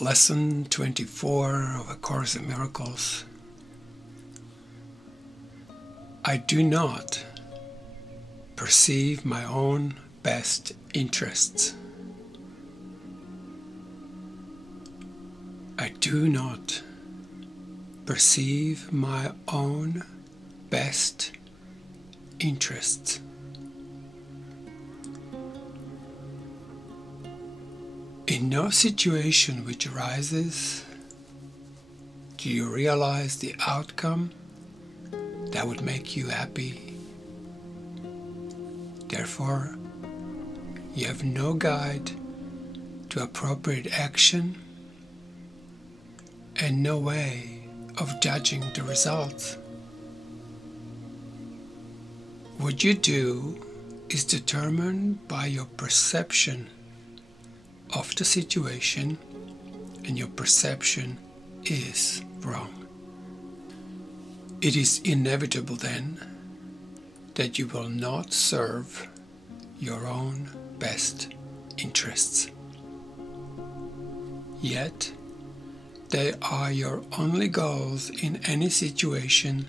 Lesson 24 of A Course in Miracles. I do not perceive my own best interests. I do not perceive my own best interests. In no situation which arises do you realize the outcome that would make you happy. Therefore, you have no guide to appropriate action and no way of judging the results. What you do is determined by your perception of the situation, and your perception is wrong. It is inevitable then that you will not serve your own best interests. Yet they are your only goals in any situation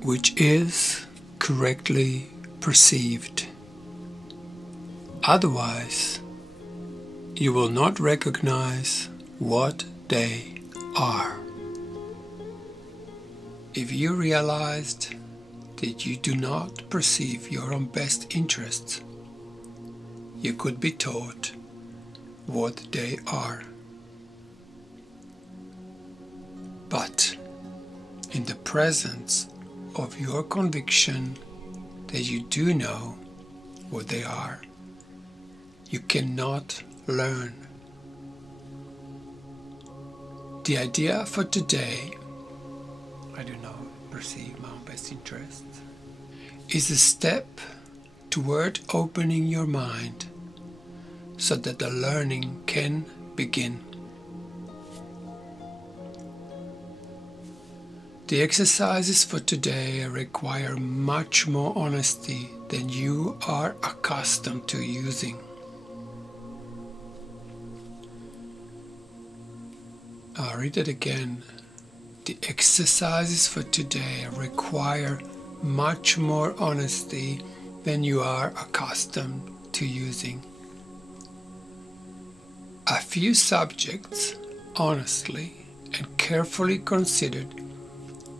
which is correctly perceived. Otherwise, you will not recognize what they are. If you realized that you do not perceive your own best interests, you could be taught what they are. But in the presence of your conviction that you do know what they are, you cannot learn. The idea for today, I do not perceive my own best interests, is a step toward opening your mind so that the learning can begin. The exercises for today require much more honesty than you are accustomed to using. I'll read it again. The exercises for today require much more honesty than you are accustomed to using. A few subjects, honestly and carefully considered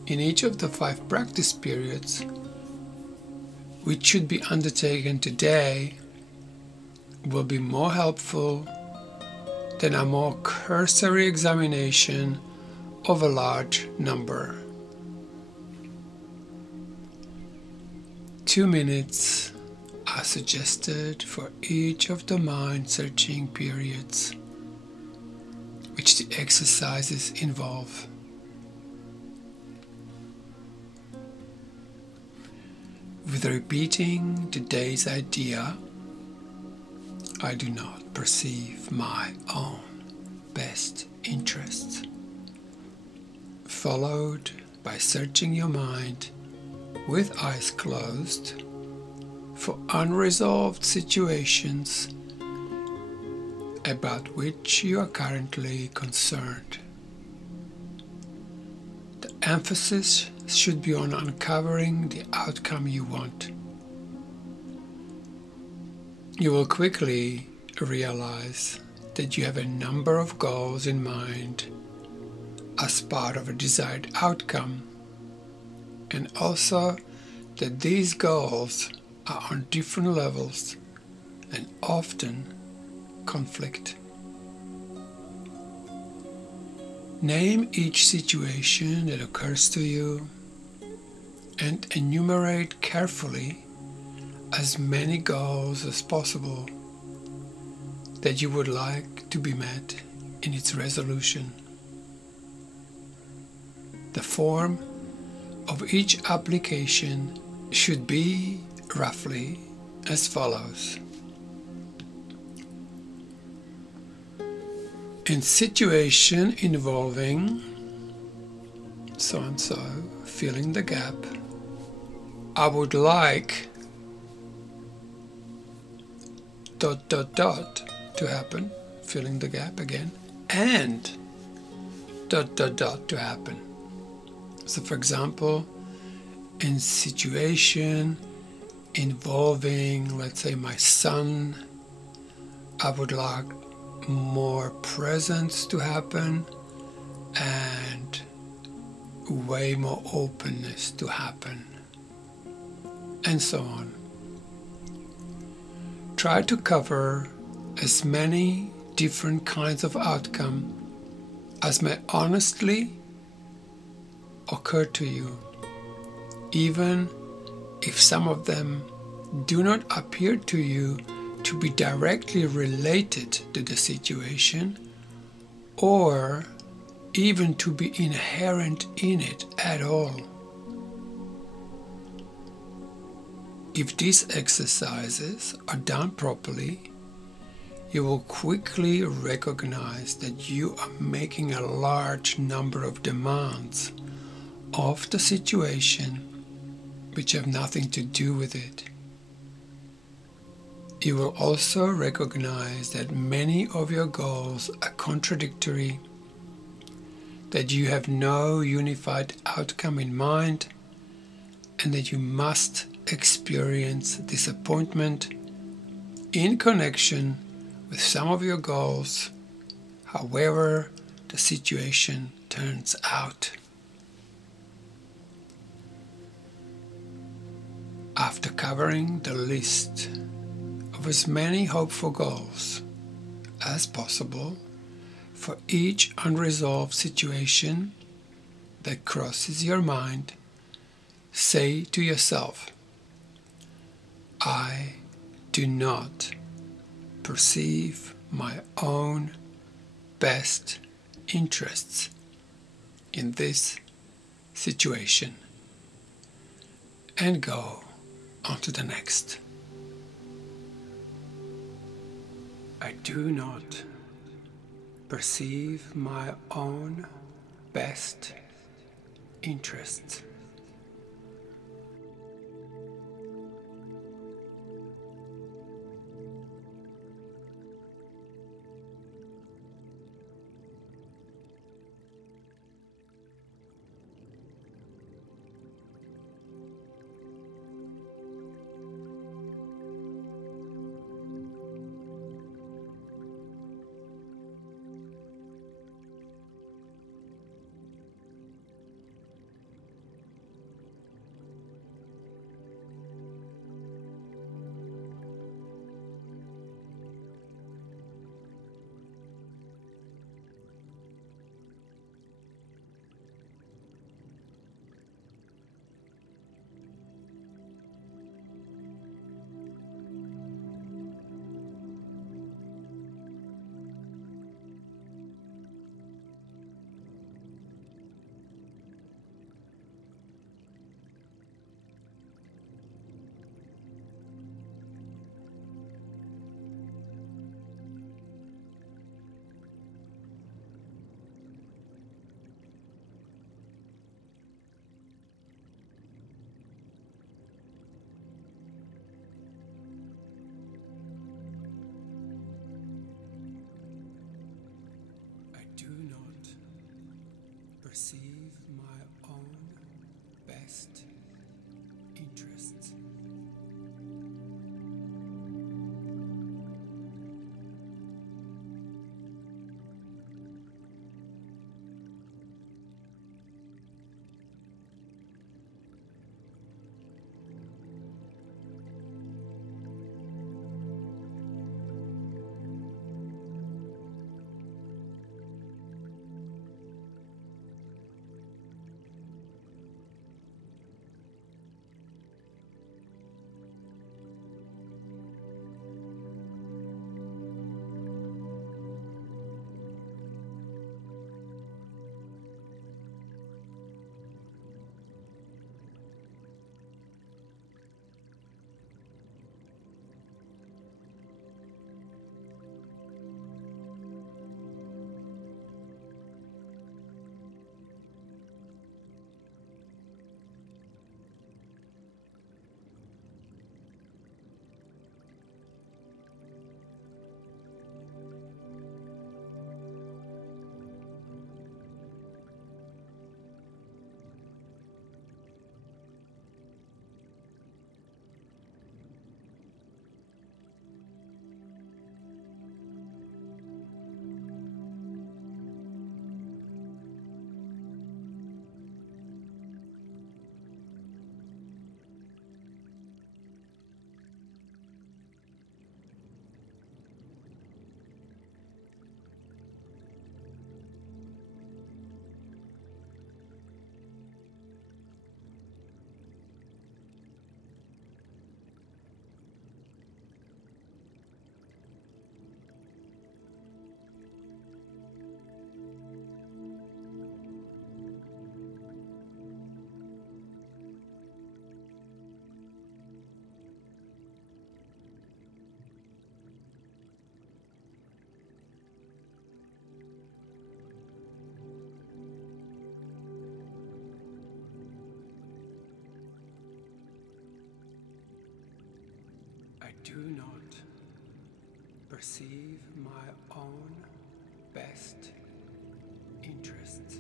in each of the 5 practice periods, which should be undertaken today, will be more helpful than a more cursory examination of a large number. 2 minutes are suggested for each of the mind-searching periods which the exercises involve. With repeating today's idea, I do not perceive my own best interests, followed by searching your mind with eyes closed for unresolved situations about which you are currently concerned. The emphasis should be on uncovering the outcome you want. You will quickly realize that you have a number of goals in mind as part of a desired outcome, and also that these goals are on different levels and often conflict. Name each situation that occurs to you and enumerate carefully as many goals as possible that you would like to be met in its resolution. The form of each application should be roughly as follows. In situation involving so-and-so, filling the gap, I would like ... to happen, filling the gap again, and ... to happen. So for example, in situation involving, let's say, my son, I would like more presence to happen and way more openness to happen, and so on. Try to cover as many different kinds of outcome as may honestly occur to you, even if some of them do not appear to you to be directly related to the situation or even to be inherent in it at all. If these exercises are done properly, you will quickly recognize that you are making a large number of demands of the situation which have nothing to do with it. You will also recognize that many of your goals are contradictory, that you have no unified outcome in mind, and that you must experience disappointment in connection with some of your goals, however the situation turns out. After covering the list of as many hopeful goals as possible for each unresolved situation that crosses your mind, say to yourself, I do not perceive my own best interests in this situation, and go on to the next. I do not perceive my own best interests. Do not perceive my own best interests. do not perceive my own best interests.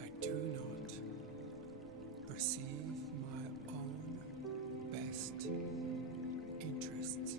I do not perceive my own best interests.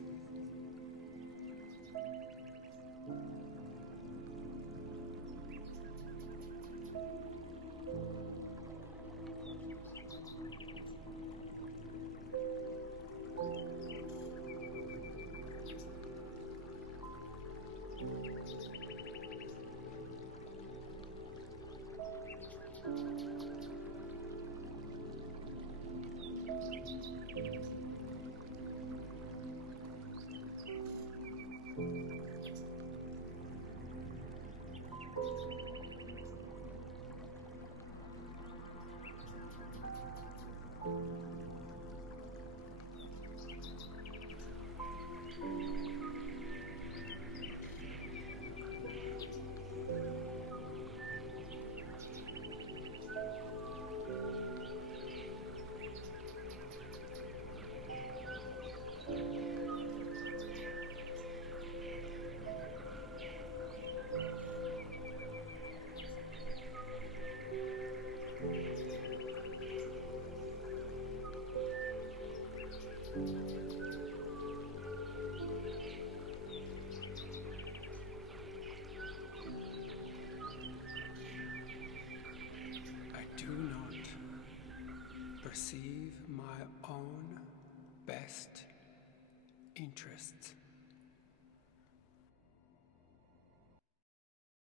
I do not perceive my own best interests.